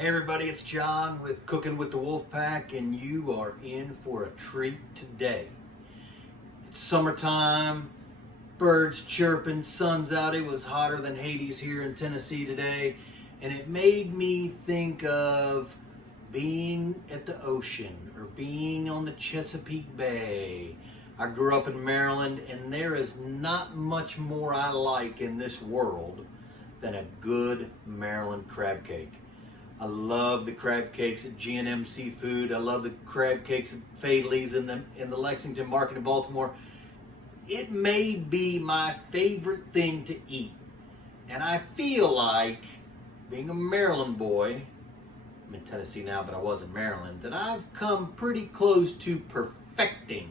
Hey everybody, it's John with Cooking with the Wolfpack, and you are in for a treat today. It's summertime, birds chirping, sun's out. It was hotter than Hades here in Tennessee today, and it made me think of being at the ocean or being on the Chesapeake Bay. I grew up in Maryland, and there is not much more I like in this world than a good Maryland crab cake. I love the crab cakes at G&M Seafood. I love the crab cakes at Fadley's in the Lexington Market in Baltimore. It may be my favorite thing to eat. And I feel like, being a Maryland boy, I'm in Tennessee now, but I was in Maryland, that I've come pretty close to perfecting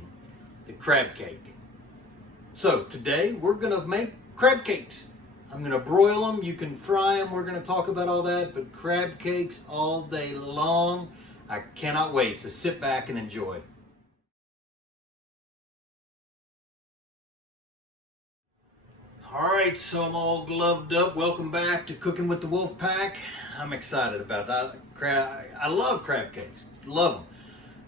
the crab cake. So today we're gonna make crab cakes. I'm gonna broil them, you can fry them, we're gonna talk about all that, but crab cakes all day long. I cannot wait, so sit back and enjoy. All right, so I'm all gloved up. Welcome back to Cooking with the Wolfpack. I'm excited about that. I love crab cakes, love them.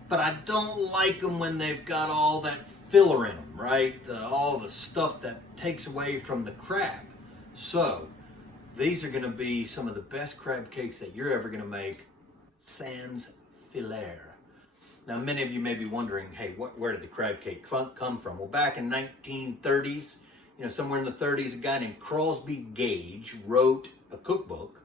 But I don't like them when they've got all that filler in them, right? All the stuff that takes away from the crab. So, these are going to be some of the best crab cakes that you're ever going to make, sans filaire. Now, many of you may be wondering, hey, where did the crab cake come from? Well, back in 1930s, somewhere in the 30s, a guy named Crosby Gage wrote a cookbook.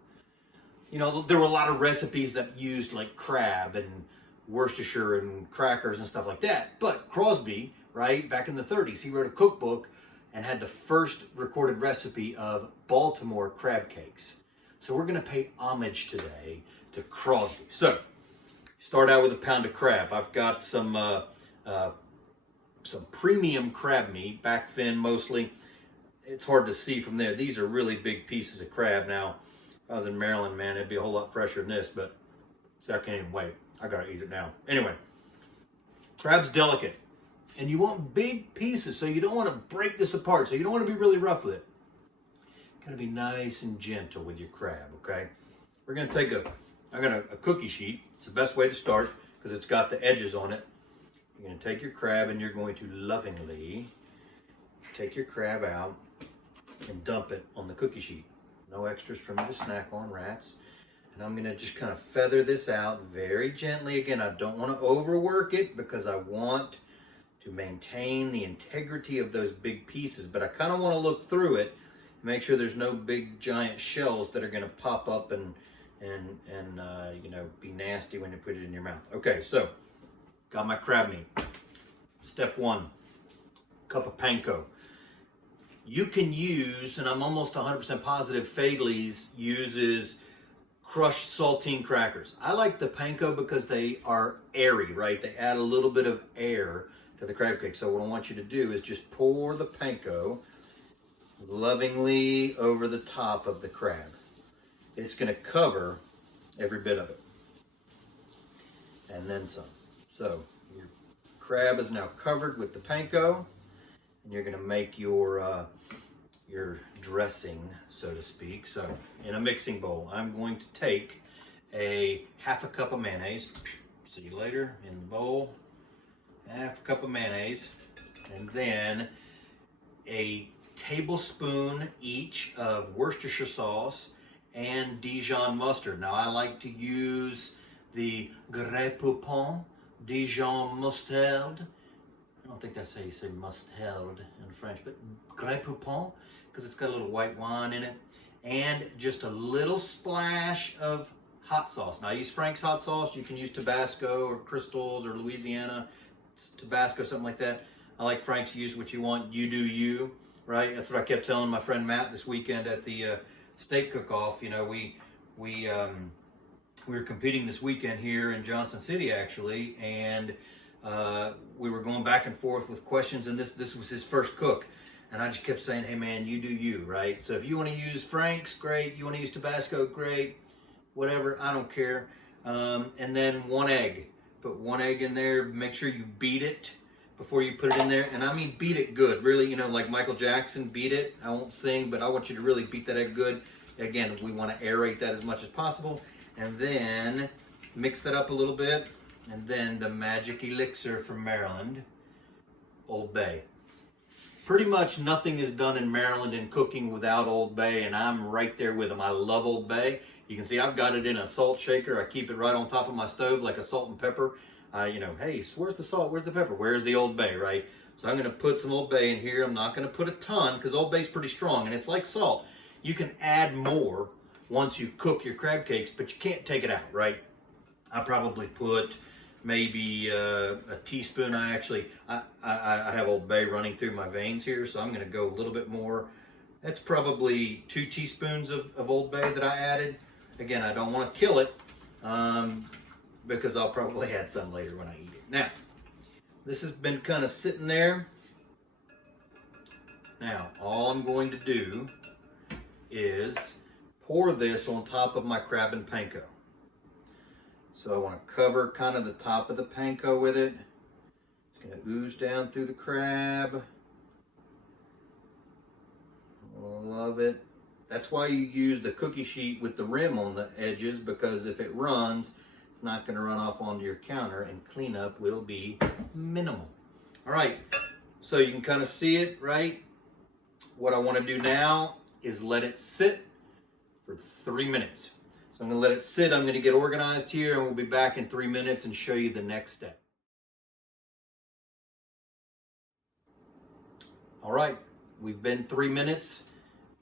There were a lot of recipes that used like crab and Worcestershire and crackers and stuff like that. But Crosby, right, back in the 30s, he wrote a cookbook and had the first recorded recipe of Baltimore crab cakes. So we're gonna pay homage today to Crosby. So, start out with a pound of crab. I've got some premium crab meat, back fin mostly. It's hard to see from there. These are really big pieces of crab. Now, if I was in Maryland, man, it'd be a whole lot fresher than this, but see, I can't even wait. I gotta eat it now. Anyway, crab's delicate. And you want big pieces, so you don't want to break this apart. So you don't want to be really rough with it. Gotta be nice and gentle with your crab, okay? We're gonna take I got a cookie sheet. It's the best way to start because it's got the edges on it. You're gonna take your crab and you're going to lovingly take your crab out and dump it on the cookie sheet. No extras for me to snack on, rats. And I'm gonna just kind of feather this out very gently. Again, I don't want to overwork it because I want to maintain the integrity of those big pieces, but I kind of want to look through it and make sure there's no big giant shells that are going to pop up and be nasty when you put it in your mouth. Okay, so got my crab meat. Step one, cup of panko. You can use, and I'm almost 100% positive Fadley's uses crushed saltine crackers. I like the panko because they are airy, right? They add a little bit of air to the crab cake. So what I want you to do is just pour the panko lovingly over the top of the crab. It's going to cover every bit of it. And then some. So your crab is now covered with the panko, and you're going to make your dressing, so to speak. So in a mixing bowl, I'm going to take a half a cup of mayonnaise. See you later in the bowl. Half a cup of mayonnaise, and then a tablespoon each of Worcestershire sauce and Dijon mustard. Now I like to use the Grès Poupon Dijon mustard. I don't think that's how you say mustard in French, but Grès Poupon, because it's got a little white wine in it, and just a little splash of hot sauce. Now I use Frank's hot sauce. You can use Tabasco or Crystals or Louisiana Tabasco, something like that. I like Frank's. Use what you want. You do you, right? That's what I kept telling my friend Matt this weekend at the steak cook-off. We were competing this weekend here in Johnson City, actually, and we were going back and forth with questions, and this was his first cook. And I just kept saying, hey man, you do you, right? So if you want to use Frank's, great. You want to use Tabasco, great. Whatever, I don't care. And then one egg. Put one egg in there. Make sure you beat it before you put it in there. And I mean beat it good. Really, like Michael Jackson, beat it. I won't sing, but I want you to really beat that egg good. Again, we want to aerate that as much as possible. and then mix that up a little bit, and then the magic elixir from Maryland, Old Bay. Pretty much nothing is done in Maryland in cooking without Old Bay, and I'm right there with them. I love Old Bay. You can see I've got it in a salt shaker. I keep it right on top of my stove like a salt and pepper. Hey, where's the salt? Where's the pepper? Where's the Old Bay, right? So I'm going to put some Old Bay in here. I'm not going to put a ton because Old Bay's pretty strong, and it's like salt. You can add more once you cook your crab cakes, but you can't take it out, right? I probably put maybe a teaspoon. I have Old Bay running through my veins here, so I'm going to go a little bit more. That's probably 2 teaspoons of Old Bay that I added. Again, I don't want to kill it because I'll probably add some later when I eat it. Now, this has been kind of sitting there. Now, all I'm going to do is pour this on top of my crab and panko. So I want to cover kind of the top of the panko with it. It's going to ooze down through the crab. Love it. That's why you use the cookie sheet with the rim on the edges, because if it runs, it's not going to run off onto your counter, and cleanup will be minimal. All right, so you can kind of see it, right? What I want to do now is let it sit for 3 minutes. So I'm going to let it sit. I'm going to get organized here, and we'll be back in 3 minutes and show you the next step. All right, we've been 3 minutes.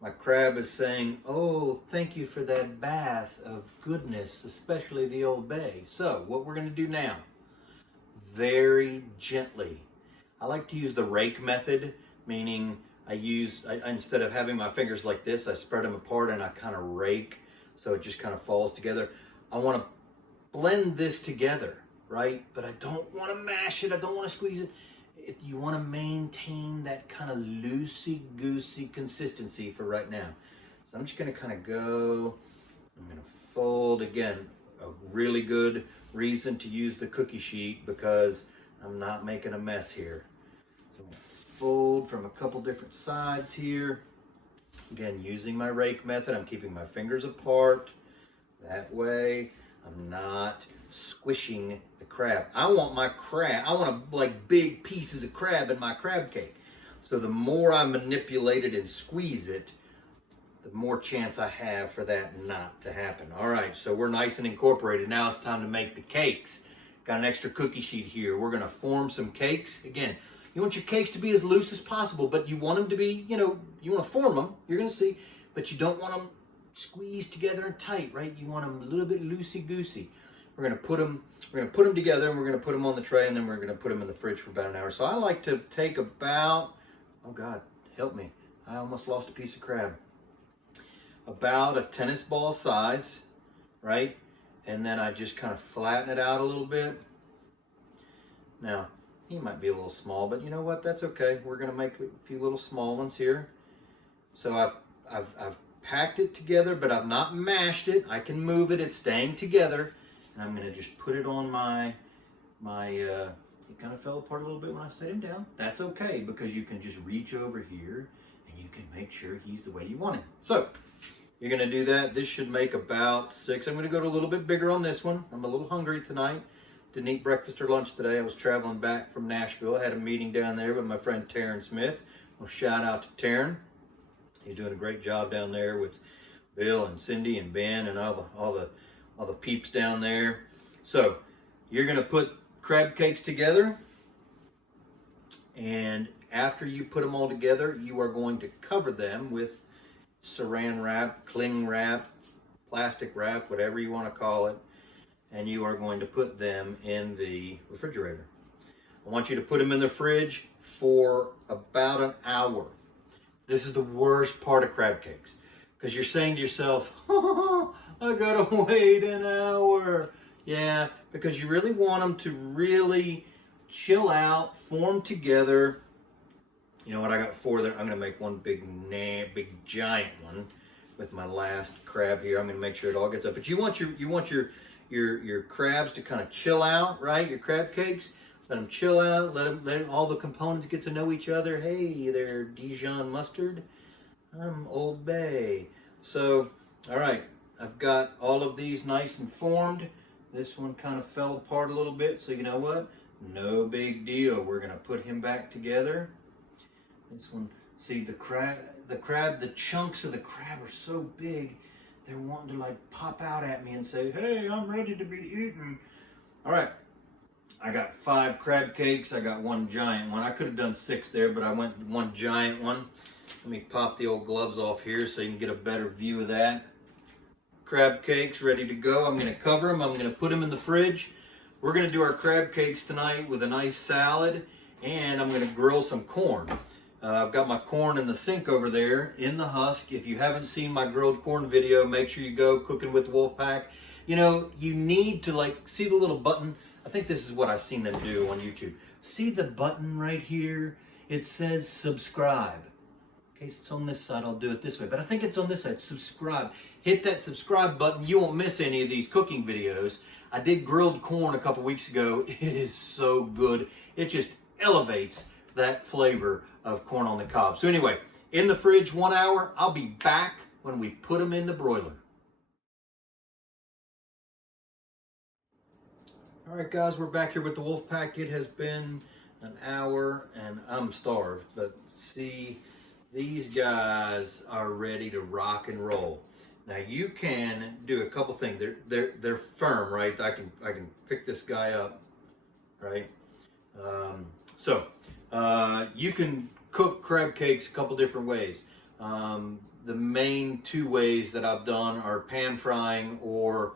My crab is saying, oh, thank you for that bath of goodness, especially the Old Bay. So what we're going to do now, very gently. I like to use the rake method, meaning instead of having my fingers like this, I spread them apart and I kind of rake so it just kind of falls together. I want to blend this together, right? But I don't want to mash it. I don't want to squeeze it. You want to maintain that kind of loosey-goosey consistency for right now. So I'm just going to kind of go, I'm going to fold. Again, a really good reason to use the cookie sheet because I'm not making a mess here. So I'm going to fold from a couple different sides here. Again, using my rake method, I'm keeping my fingers apart. That way, I'm not squishing the crab. I want like big pieces of crab in my crab cake. So the more I manipulate it and squeeze it, the more chance I have for that not to happen. All right, so we're nice and incorporated. Now it's time to make the cakes. Got an extra cookie sheet here. We're gonna form some cakes. Again, you want your cakes to be as loose as possible, but you want them to be, you want to form them, you're gonna see, but you don't want them squeezed together and tight, right? You want them a little bit loosey-goosey. We're gonna put them together, and we're gonna put them on the tray, and then we're gonna put them in the fridge for about an hour. So I like to take about, oh God, help me. I almost lost a piece of crab. About a tennis ball size, right? And then I just kind of flatten it out a little bit. Now, he might be a little small, but you know what? That's okay. We're gonna make a few little small ones here. So I've packed it together, but I've not mashed it. I can move it. It's staying together. And I'm going to just put it on it kind of fell apart a little bit when I set him down. That's okay, because you can just reach over here and you can make sure he's the way you want him. So you're going to do that. This should make about 6. I'm going to go to a little bit bigger on this one. I'm a little hungry tonight. Didn't eat breakfast or lunch today. I was traveling back from Nashville. I had a meeting down there with my friend Taryn Smith. Well, shout out to Taryn. He's doing a great job down there with Bill and Cindy and Ben and all the peeps down there. So you're going to put crab cakes together, and after you put them all together, you are going to cover them with saran wrap, cling wrap, plastic wrap, whatever you want to call it, and you are going to put them in the refrigerator. I want you to put them in the fridge for about an hour. This is the worst part of crab cakes, because you're saying to yourself, oh, I gotta wait an hour. Yeah, because you really want them to really chill out, form together. You know what I got 4 there? I'm gonna make one big giant one with my last crab here. I'm gonna make sure it all gets up. But you want your crabs to kind of chill out, right? Your crab cakes. Let them chill out, let all the components get to know each other. Hey there, Dijon mustard. I'm Old Bay. So, all right, I've got all of these nice and formed. This one kind of fell apart a little bit, so you know what? No big deal. We're gonna put him back together. This one, see the crab, the chunks of the crab are so big, they're wanting to like pop out at me and say, hey, I'm ready to be eaten. All right, I got 5 crab cakes. I got 1 giant one. I could have done 6 there, but I went with 1 giant one. Let me pop the old gloves off here so you can get a better view of that. Crab cakes ready to go. I'm gonna cover them. I'm gonna put them in the fridge. We're gonna do our crab cakes tonight with a nice salad, and I'm gonna grill some corn. I've got my corn in the sink over there in the husk. If you haven't seen my grilled corn video, make sure you go Cooking with the Wolfpack. You know, you need to like see the little button. I think this is what I've seen them do on YouTube. See the button right here? It says subscribe. In case it's on this side, I'll do it this way, but I think it's on this side. Subscribe. Hit that subscribe button. You won't miss any of these cooking videos. I did grilled corn a couple weeks ago. It is so good. It just elevates that flavor of corn on the cob. So anyway, in the fridge 1 hour. I'll be back when we put them in the broiler. All right, guys, we're back here with the Wolfpack. It has been an hour and I'm starved, but see, these guys are ready to rock and roll. Now you can do a couple things. They're firm, right? I can pick this guy up, right? You can cook crab cakes a couple different ways. The main 2 ways that I've done are pan frying or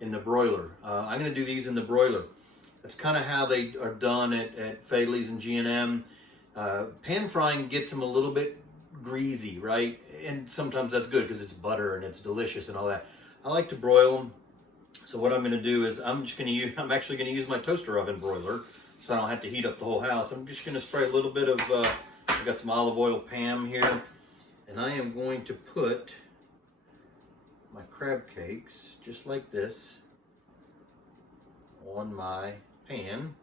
in the broiler. I'm gonna do these in the broiler. That's kind of how they are done at Faidley's and G&M. Pan frying gets them a little bit greasy, right? And sometimes that's good because it's butter and it's delicious and all that. I like to broil them. So what I'm gonna do is I'm actually gonna use my toaster oven broiler so I don't have to heat up the whole house. I'm just gonna spray a little bit of, I got some olive oil Pam here, and I am going to put my crab cakes, just like this, on my pan.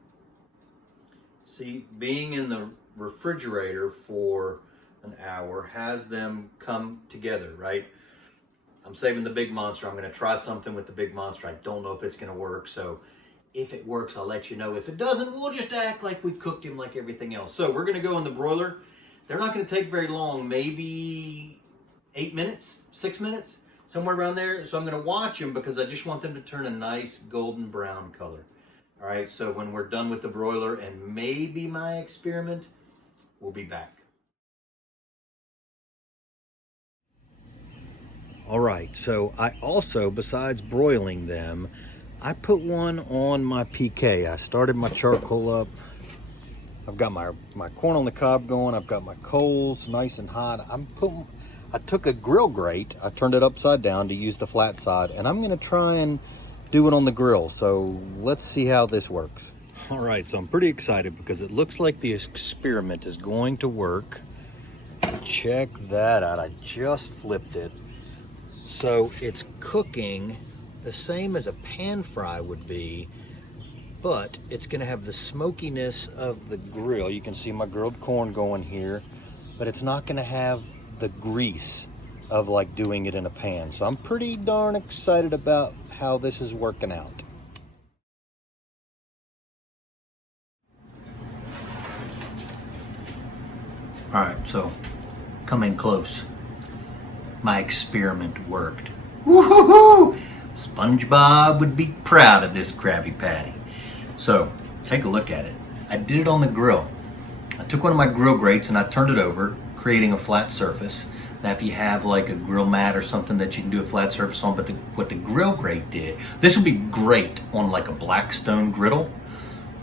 See, being in the refrigerator for an hour has them come together, right? I'm saving the Big Monster. I'm gonna try something with the Big Monster. I don't know if it's gonna work, so if it works, I'll let you know. If it doesn't, we'll just act like we cooked him like everything else. So we're gonna go in the broiler. They're not gonna take very long, maybe 8 minutes, 6 minutes, somewhere around there. So I'm gonna watch them because I just want them to turn a nice golden brown color. All right, so when we're done with the broiler and maybe my experiment, we'll be back. All right, so I also, besides broiling them, I put one on my PK. I started my charcoal up. I've got my corn on the cob going. I've got my coals nice and hot. I took a grill grate, I turned it upside down to use the flat side, and I'm gonna try and do it on the grill. So let's see how this works. All right, so I'm pretty excited because it looks like the experiment is going to work. Check that out, I just flipped it. So it's cooking the same as a pan fry would be, but it's gonna have the smokiness of the grill. You can see my grilled corn going here, but it's not gonna have the grease of like doing it in a pan. So I'm pretty darn excited about how this is working out. All right, so coming close. My experiment worked. Woo-hoo-hoo! SpongeBob would be proud of this Krabby Patty. So take a look at it. I did it on the grill. I took one of my grill grates and I turned it over, creating a flat surface. Now if you have like a grill mat or something that you can do a flat surface on, but what the grill grate did, this would be great on like a Blackstone griddle,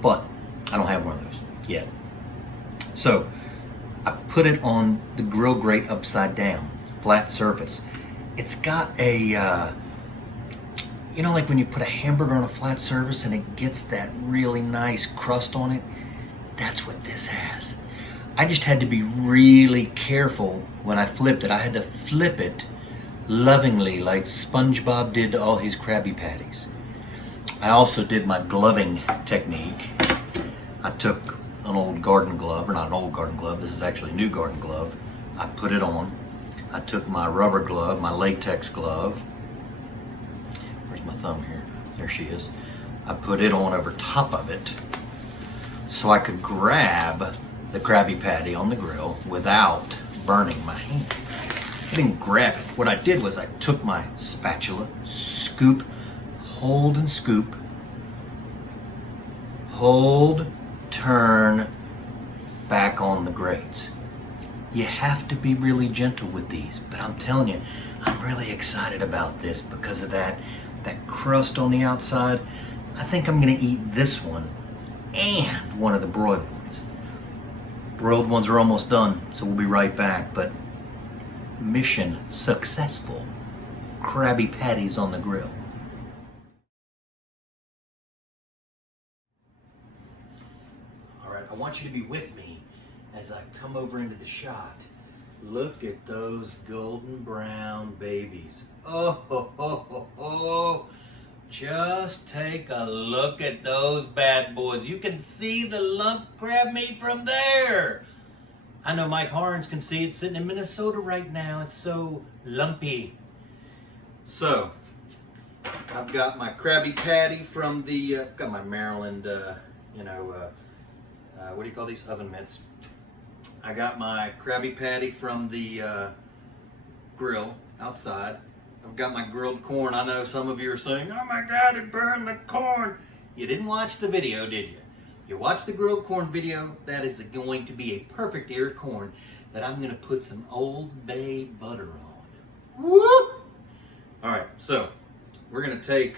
but I don't have one of those yet. So I put it on the grill grate upside down, flat surface. It's got a, you know, like when you put a hamburger on a flat surface and it gets that really nice crust on it, that's what this has. I just had to be really careful when I flipped it. I had to flip it lovingly like SpongeBob did to all his Krabby Patties. I also did my gloving technique. I took an old garden glove, or not an old garden glove, this is actually a new garden glove. I put it on. I took my rubber glove, my latex glove, thumb here. There she is. I put it on over top of it so I could grab the Krabby Patty on the grill without burning my hand. I didn't grab it. What I did was I took my spatula, scoop, hold and scoop, hold, turn, back on the grates. You have to be really gentle with these, but I'm telling you, I'm really excited about this because of that crust on the outside. I think I'm gonna eat this one and one of the broiled ones. Broiled ones are almost done, so we'll be right back, but mission successful. Krabby Patties on the grill. All right, I want you to be with me as I come over into the shot. Look at those golden brown babies. Oh, ho, ho, ho, ho. Just take a look at those bad boys. You can see the lump crab meat from there. I know Mike Harns can see it sitting in Minnesota right now. It's so lumpy. So, I've got my Krabby Patty from the, I've got my Maryland, what do you call these? Oven mitts. I got my Krabby Patty from the grill outside. I've got my grilled corn. I know some of you are saying, oh my God, it burned the corn. You didn't watch the video, did you? You watched the grilled corn video. That is going to be a perfect ear of corn that I'm gonna put some Old Bay butter on. Woo! All right, so we're gonna take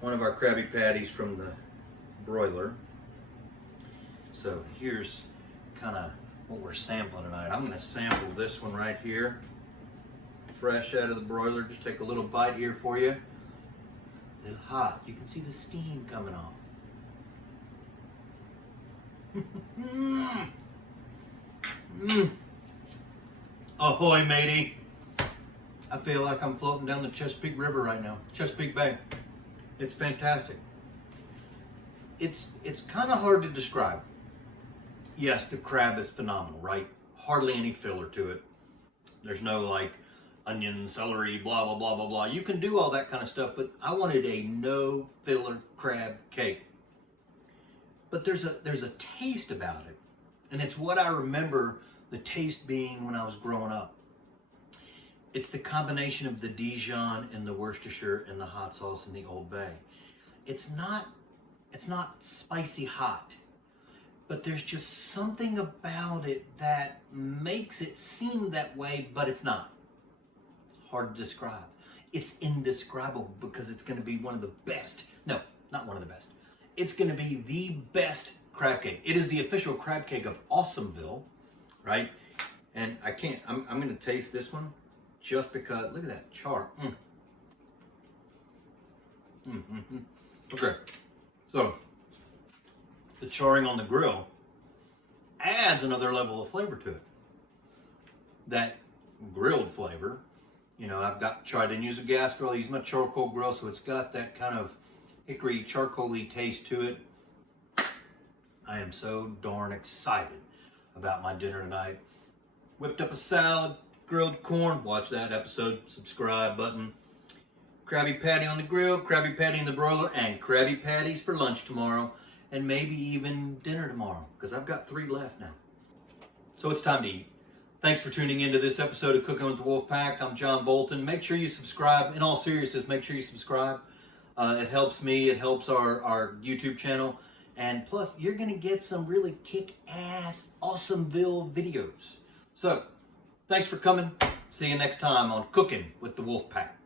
one of our Krabby Patties from the broiler. So here's kind of what we're sampling tonight. I'm gonna sample this one right here. Fresh out of the broiler. Just take a little bite here for you. A little hot. You can see the steam coming off. Ahoy, matey. I feel like I'm floating down the Chesapeake River right now. Chesapeake Bay. It's fantastic. It's kind of hard to describe. Yes, the crab is phenomenal, right? Hardly any filler to it. There's no like onion, celery, blah, blah, blah, blah, blah. You can do all that kind of stuff, but I wanted a no filler crab cake. But there's a taste about it. And it's what I remember the taste being when I was growing up. It's the combination of the Dijon and the Worcestershire and the hot sauce and the Old Bay. It's not spicy hot, but there's just something about it that makes it seem that way, but it's not. It's hard to describe. It's indescribable because it's going to be one of the best. No, not one of the best. It's going to be the best crab cake. It is the official crab cake of Awesomeville, right? And I'm going to taste this one just because, look at that char. Okay, so the charring on the grill adds another level of flavor to it. That grilled flavor, you know, I've tried to use a gas grill, I use my charcoal grill, so it's got that kind of hickory charcoal-y taste to it. I am so darn excited about my dinner tonight. Whipped up a salad, grilled corn, watch that episode, subscribe button. Krabby Patty on the grill, Krabby Patty in the broiler, and Krabby Patties for lunch tomorrow, and maybe even dinner tomorrow, because I've got 3 left now. So it's time to eat. Thanks for tuning into this episode of Cooking with the Wolf Pack. I'm John Bolton. Make sure you subscribe. In all seriousness, make sure you subscribe. It helps me, it helps our YouTube channel, and plus you're gonna get some really kick-ass Awesomeville videos. So, thanks for coming. See you next time on Cooking with the Wolf Pack.